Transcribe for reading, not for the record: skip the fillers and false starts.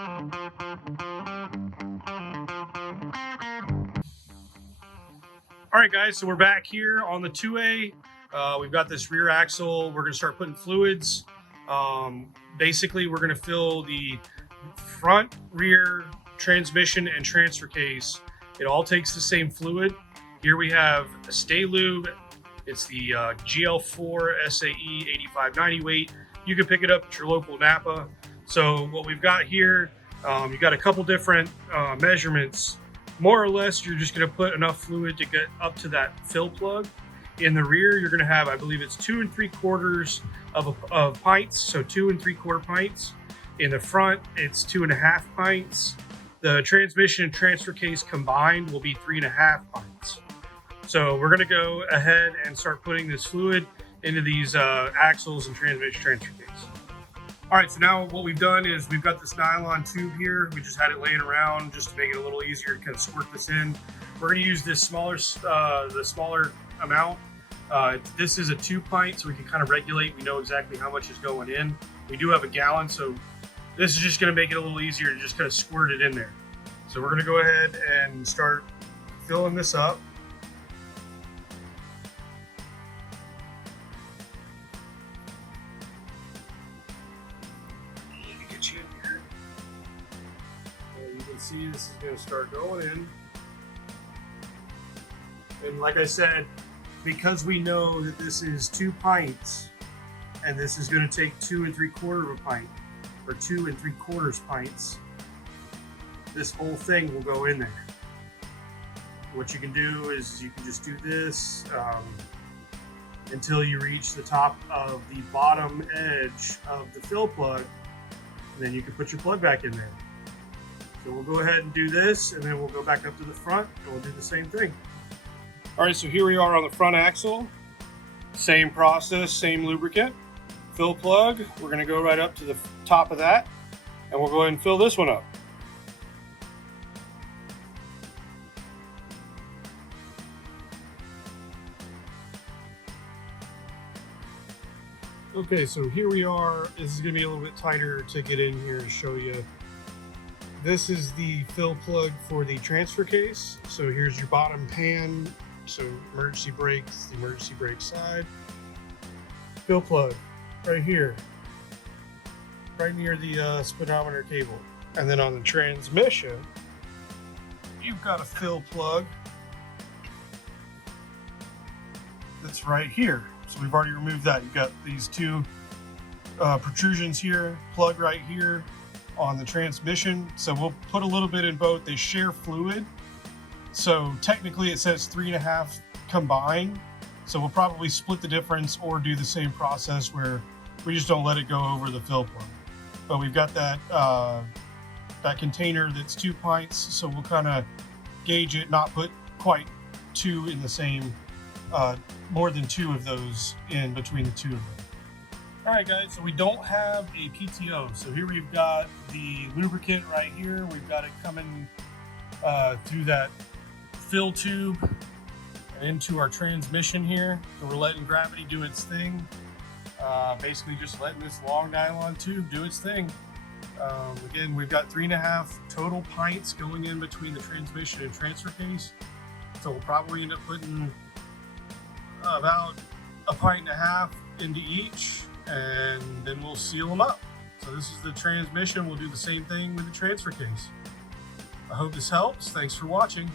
All right, guys, so we're back here on the 2A. We've got this rear axle. We're going to start putting fluids. Basically, we're going to fill the front, rear, transmission, and transfer case. It all takes the same fluid. Here we have a Sta-Lube. It's the GL4 SAE 8590 weight. You can pick it up at your local Napa. So what we've got here, you've got a couple different measurements. More or less, you're just going to put enough fluid to get up to that fill plug. In the rear, you're going to have, I believe it's 2 3/4 of pints, so 2 3/4 pints. In the front, it's 2.5 pints. The transmission and transfer case combined will be 3.5 pints. So we're going to go ahead and start putting this fluid into these axles and transmission transfer case. All right, so now what we've done is we've got this nylon tube here. We just had it laying around just to make it a little easier to kind of squirt this in. We're going to use this smaller amount. This is a 2 pint, so we can kind of regulate. We know exactly how much is going in. We do have a gallon, so this is just going to make it a little easier to just kind of squirt it in there. So we're going to go ahead and start filling this up. See, this is going to start going in, and like I said, because we know that this is 2 pints and this is going to take 2 3/4 of a pint or 2 3/4 pints, this whole thing will go in there. What you can do is you can just do this until you reach the top of the bottom edge of the fill plug, and then you can put your plug back in there. So we'll go ahead and do this, and then we'll go back up to the front, and we'll do the same thing. All right, so here we are on the front axle. Same process, same lubricant. Fill plug, we're gonna go right up to the top of that, and we'll go ahead and fill this one up. Okay, so here we are. This is gonna be a little bit tighter to get in here to show you. This is the fill plug for the transfer case. So here's your bottom pan. So emergency brakes, the emergency brake side. Fill plug right here, right near the speedometer cable. And then on the transmission, you've got a fill plug that's right here. So we've already removed that. You've got these 2 protrusions here, plug right here on the transmission. So we'll put a little bit in both. They share fluid, so technically it says 3.5 combined, so we'll probably split the difference or do the same process where we just don't let it go over the fill plug. But we've got that that container that's 2 pints, so we'll kind of gauge it, not put quite 2 in the same, more than 2 of those in between the 2 of them. All right, guys, so we don't have a PTO. So here we've got the lubricant right here. We've got it coming through that fill tube and into our transmission here. So we're letting gravity do its thing. Basically just letting this long nylon tube do its thing. Again, we've got 3.5 total pints going in between the transmission and transfer case. So we'll probably end up putting about 1.5 pints into each, and then we'll seal them up. So this is the transmission. We'll do the same thing with the transfer case. I hope this helps. Thanks for watching.